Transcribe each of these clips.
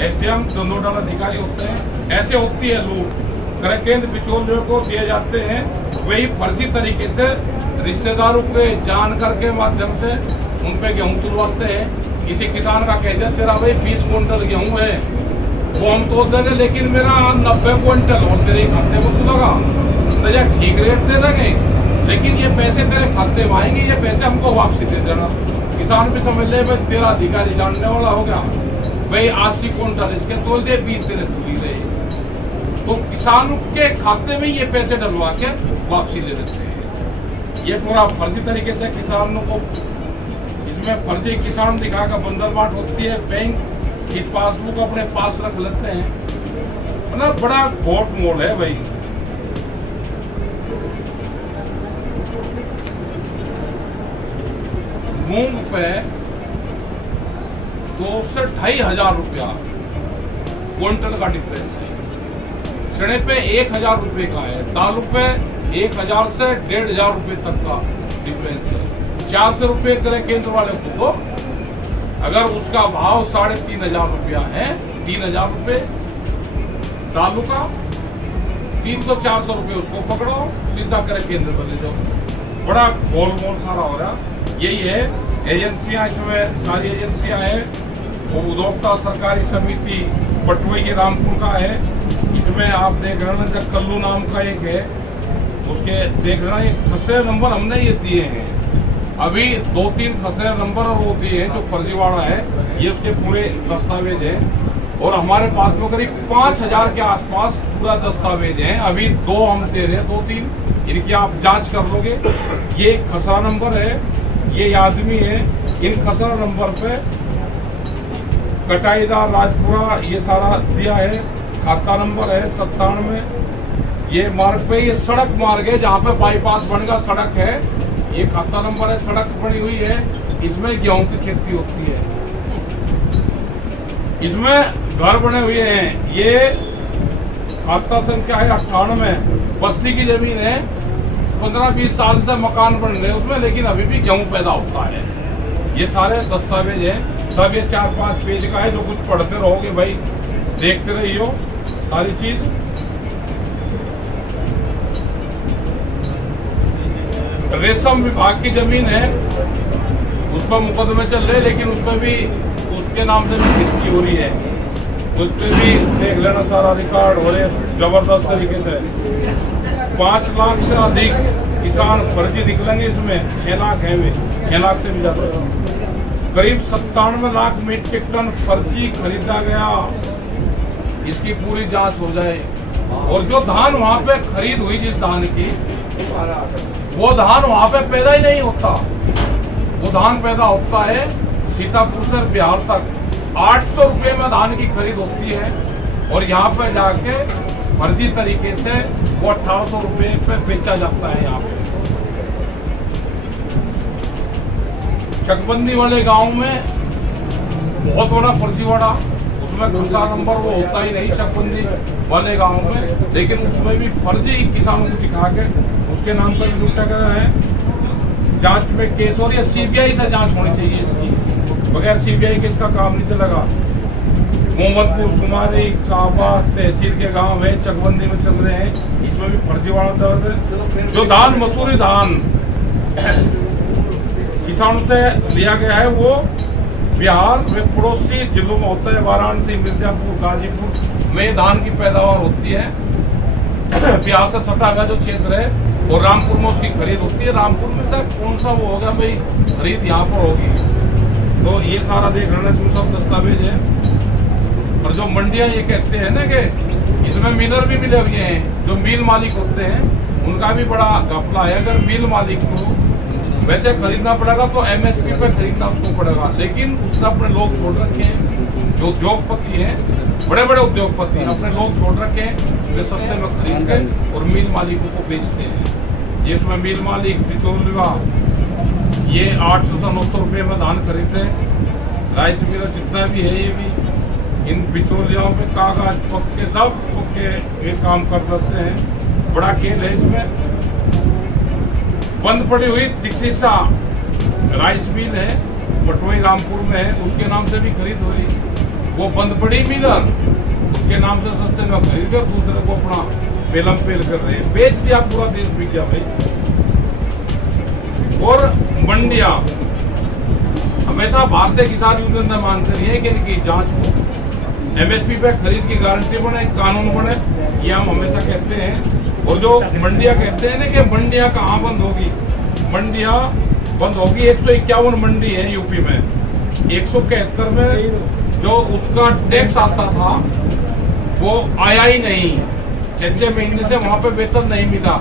SDM जो nodal अधिकारी होते हैं, ऐसे होती है लूट। क्रय केंद्र बिचौलियों को दिए जाते हैं, वही फर्जी तरीके से रिश्तेदारों के जानकर के माध्यम से उन पे गेहूँ तुलवाते हैं। किसी किसान का कह दिया तेरा भाई 20 क्विंटल गेहूँ है, वो हम तोड़ देंगे, लेकिन मेरा 90 क्विंटल और तेरे खाते को तुलेगा, तो ठीक रेट दे देंगे, लेकिन ये पैसे तेरे खाते में आएंगे, ये पैसे हमको वापसी दे देना। किसान भी समझ ले भाई तेरा अधिकारी जानने वाला हो गया, भाई 80 क्विंटल इसके तोल दे, 20 तेरे तुली रहे, तो किसान के खाते में ये पैसे डलवा के वापसी दे देते हैं। ये पूरा फर्जी तरीके से किसानों को, इसमें फर्जी किसान दिखाकर बंदरबाट होती है। बैंक की पासबुक अपने पास रख लेते हैं, मतलब बड़ा घोट मोल है भाई। मूंग पे 2 से 2,500 रुपया क्विंटल का डिफरेंस है, चने पे 1,000 रुपए का है, दालों पे 1,000 से 1,500 रुपए तक का डिफरेंस है। 400 रुपए क्रय केंद्र वाले को दो, अगर उसका भाव 3,500 रुपया है, 3,000 रुपए दालों का, 300-400 रुपए उसको पकड़ो, सीधा क्रय केंद्र पर ले जाओ। बड़ा गोलमोल सारा हो रहा। यही है एजेंसियां, इसमें सारी एजेंसियां हैं। वो उपभोक्ता सरकारी समिति पटवई के रामपुर का है, इसमें आप देख रहे हैं कल्लू नाम का एक है, उसके देख रहे हैं खसरे नंबर हमने ये दिए हैं, अभी 2-3 खसरे नंबर और वो दिए हैं जो फर्जीवाड़ा है, ये उसके पूरे दस्तावेज है। और हमारे पास में करीब 5,000 के आसपास पूरा दस्तावेज है, अभी 2 हम दे रहे हैं, 2-3 इनकी आप जांच कर लोगे। ये खसरा नंबर है, ये आदमी है, इन खसरा नंबर पे कटाईदार राजपुरा ये सारा दिया है, खाता नंबर है 97। ये मार्ग पे, ये सड़क मार्ग है जहाँ पे बाईपास बनेगा, सड़क है, ये खाता नंबर है, सड़क बनी हुई है, इसमें गेहूं की खेती होती है, इसमें घर बने हुए हैं। ये खाता संख्या है 98, बस्ती की जमीन है, 15-20 साल से मकान बन रहे हैं उसमें, लेकिन अभी भी गेहूं पैदा होता है। ये सारे दस्तावेज हैं, सब ये 4-5 पेज का है, जो कुछ पढ़ते रहोगे भाई, देखते रहिए सारी चीज। रेशम विभाग की जमीन है, उस पर मुकदमे चल रहे, लेकिन उसमें भी उसके नाम से भी खेती हो रही है, उस पर भी देख लेना, सारा रिकॉर्ड हो रहे जबरदस्त तरीके से। 5 लाख से अधिक किसान फर्जी निकलेंगे इसमें, 6 लाख है वे, 6 लाख से भी ज्यादा। करीब 97 लाख मीट्रिक टन फर्जी खरीदा गया, इसकी पूरी जांच हो जाए। और जो धान वहाँ पे खरीद हुई जिस धान की, वो धान वहाँ पे पैदा ही नहीं होता, वो धान पैदा होता है सीतापुर से बिहार तक। 800 रुपये में धान की खरीद होती है, और यहाँ पे जाके फर्जी तरीके से वो 1800 रुपये पे बेचा जाता है। यहाँ पे चकबंदी वाले गांव में बहुत बड़ा फर्जीवाड़ा, उसमें खसरा नंबर वो होता ही नहीं चकबंदी वाले गांव में, लेकिन उसमें भी फर्जी किसानों को दिखा के उसके नाम पर भी लूटा गया है। जांच में केस, और ये सीबीआई से जांच होनी चाहिए इसकी, बगैर सीबीआई के इसका काम नहीं चलेगा। मोहम्मदपुर, सुमारी, काबा तहसील के गांव है, चकबंदी में चल रहे हैं, इसमें भी फर्जीवाड़ा दर्ज है। जो धान, मसूरी धान किसानों से लिया गया है, वो बिहार में पड़ोसी जिलों में होता है, वाराणसी, मिर्जापुर, गाजीपुर में धान की पैदावार होती है। बिहार से सटा हुआ जो क्षेत्र है, और रामपुर में उसकी खरीद होती है। रामपुर में तक कौन सा वो होगा भाई, खरीद यहाँ पर होगी। तो ये सारा देख रहे हैं, सब दस्तावेज है। और जो मंडियां ये कहते हैं ना कि इसमें मिलर भी मिले हुए हैं, जो मिल मालिक होते हैं उनका भी बड़ा घपला है। अगर मिल मालिक को वैसे खरीदना पड़ेगा तो एमएसपी पे खरीदना उसको पड़ेगा, लेकिन उसने अपने लोग छोड़ रखे हैं, जो उद्योगपति हैं, बड़े बड़े उद्योगपति अपने लोग छोड़ रखे हैं, वे सस्ते में खरीद के और मिल मालिकों को बेचते हैं। जिसमें मिल मालिक बिचौलिया ये 800 से 900 रुपये में धान खरीदते हैं। राइस मिलर जितना भी है, ये भी इन बिचौलियाओं पे कागज पक्के, सब पक्के ये काम कर सकते हैं। बड़ा खेल है इसमें। बंद पड़ी हुई दीक्षिता राइस मिल है, पटवई रामपुर में है, उसके नाम से भी खरीद हुई। वो बंद पड़ी मिलर, उसके नाम से सस्ते में खरीद कर दूसरे को अपना बेलम पेल कर रहे हैं, बेच दिया, पूरा देश बिक गया भाई। और मंडियां हमेशा भारतीय किसान यूनियन ने मांग करी है कि इनकी जांच हो, एमएसपी पे खरीद की गारंटी बने, कानून बने, ये हम हमेशा कहते हैं। और जो मंडियां कहते हैं ना कि मंडियां कहाँ बंद होगी, मंडियां बंद होगी 151 मंडी है यूपी में, 171 में जो उसका टैक्स आता था वो आया ही नहीं, 6 महीने से वहां पे वेतन नहीं मिला।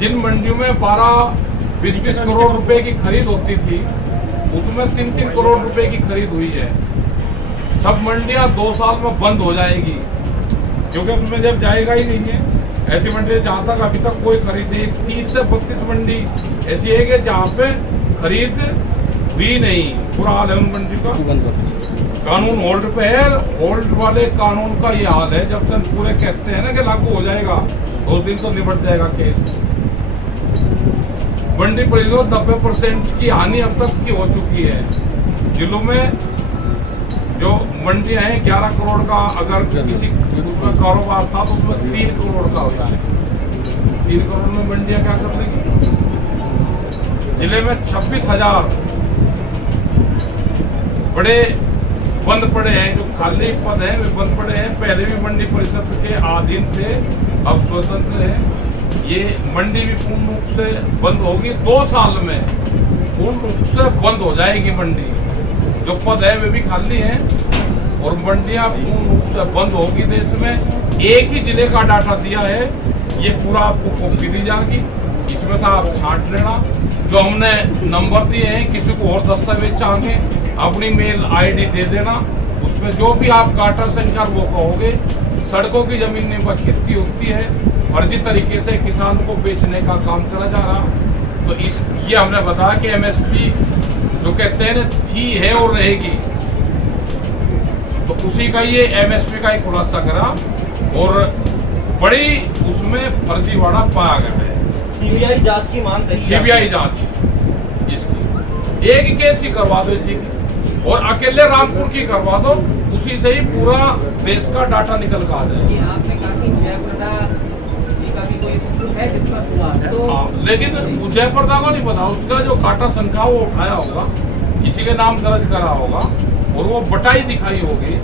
जिन मंडियों में 12-20 करोड़ रुपए की खरीद होती थी उसमें 3-3 करोड़ रुपए की खरीद हुई है। सब मंडियां 2 साल में बंद हो जाएगी, क्योंकि उसमें जब जाएगा ही नहीं है। ऐसी मंडी जहां तक अभी तक कोई खरीद नहीं, 30 से 32 मंडी ऐसी है कि जहां पे खरीद भी नहीं, पूरा हाल है उन मंडी का। कानून होल्ड पे है, होल्ड वाले कानून का ये हाल है। जब तक पूरे कहते हैं ना कि लागू हो जाएगा, उस दिन तो निपट जाएगा केस। मंडी परिसरों 90% की हानि अब तक की हो चुकी है। जिलों में जो मंडियां हैं 11 करोड़ का अगर किसी उसका कारोबार था तो उसमें 3 करोड़ का होता है। 3 करोड़ में मंडियां क्या कर देगी। जिले में 26,000 बड़े बंद पड़े हैं, जो खाली पद हैं वे बंद पड़े हैं। पहले भी मंडी परिषद के अधीन थे, अब स्वतंत्र है। ये मंडी भी पूर्ण रूप से बंद होगी, 2 साल में पूर्ण रूप से बंद हो जाएगी मंडी। जो पद है वे भी खाली हैं और मंडियां पूर्ण रूप से बंद होगी देश में। एक ही जिले का डाटा दिया है, ये पूरा आपको कॉपी दी जाएगी, इसमें से आप छांट लेना। जो हमने नंबर दिए हैं, किसी को और दस्तावेज चाहिए अपनी मेल आईडी दे देना, उसमें जो भी आप काटा संख्या वो कहोगे। सड़कों की जमीन पर खेती होती है, फर्जी तरीके से किसान को बेचने का काम करा जा रहा। तो ये हमने बताया कि एमएसपी जो कहते हैं ना थी, है और रहेगी, तो उसी का ये एमएसपी का एक खुलासा करा और बड़ी उसमें फर्जीवाड़ा पाया गया है। सीबीआई जांच की मांग करी, सीबीआई जांच इसकी एक ही केस की करवा दो इसी की, और अकेले रामपुर की करवा दो, उसी से ही पूरा देश का डाटा निकल कर आ जाए। आपने कहा कि जयप्रदा का भी कोई है जिसका हुआ है, तो लेकिन जयप्रदा को नहीं पता, उसका जो काटा संख्या वो उठाया होगा, किसी के नाम दर्ज करा होगा और वो बटाई दिखाई होगी।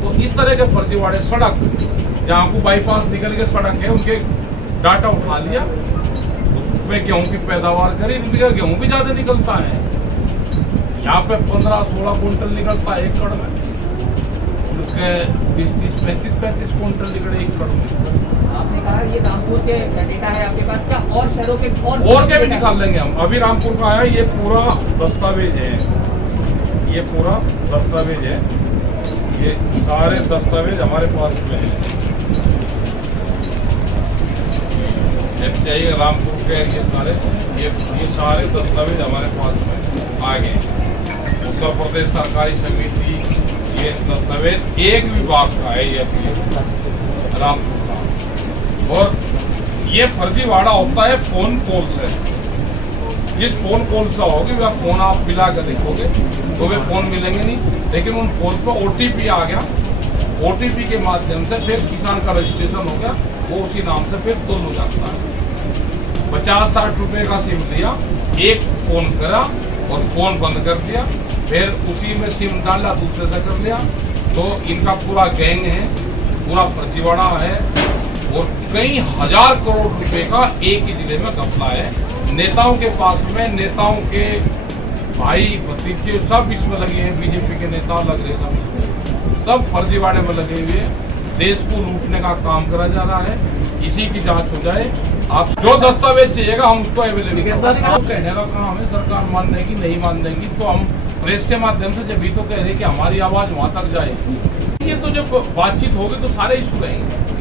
तो इस तरह के फर्जीवाड़े, सड़क जहाँ को बाईपास निकल के सड़क है उनके डाटा उठा लिया, उसमें गेहूं की पैदावार खरीद लिया, गेहूं भी ज्यादा निकलता है। यहाँ पे 15-16 कुंटल निकलता है एकड़ में, उनके 20-30-35 कुंटल निकले एकड़ में। आपने कहा ये रामपुर के डेटा है आपके पास, क्या और शहरों के और क्या भी निकाल लेंगे हम। अभी रामपुर का आया, ये पूरा दस्तावेज है, ये पूरा दस्तावेज है, ये सारे दस्तावेज हमारे पास में है। चाहिए रामपुर के ये सारे दस्तावेज हमारे पास में आ गए। उत्तर प्रदेश सरकारी समिति, ये दस्तावेज एक विभाग का है, ये रामपुर का। और ये फर्जीवाड़ा होता है फोन कॉल से। जिस फोन कॉल से होगी वह फोन आप मिला कर देखोगे तो वे फोन मिलेंगे नहीं, लेकिन उन फोन पर ओटीपी आ गया, ओटीपी के माध्यम से फिर किसान का रजिस्ट्रेशन हो गया, वो उसी नाम से फिर तुल हो जाता है। 50-60 रुपए का सिम दिया, एक फोन करा और फोन बंद कर दिया, फिर उसी में सिम डाला, दूसरे से कर लिया। तो इनका पूरा गैंग है, पूरा फर्जीवाड़ा है और कई हजार करोड़ रुपए का एक ही जिले में घपला है। नेताओं के पास में, नेताओं के भाई भतीजे सब इसमें लगे हैं, बीजेपी के नेता लग रहे सब इसमें, सब फर्जीवाड़े में लगे हुए हैं। देश को लूटने का काम करा जा रहा है, इसी की जांच हो जाए। आप जो दस्तावेज चाहिएगा हम उसको अवेलेबल कहने का काम है, सरकार मान देगी नहीं मान देगी तो हम प्रेस के माध्यम से जब भी तो कह रहे कि हमारी आवाज वहां तक जाए। ये तो जब बातचीत होगी तो सारे इशू रहेंगे।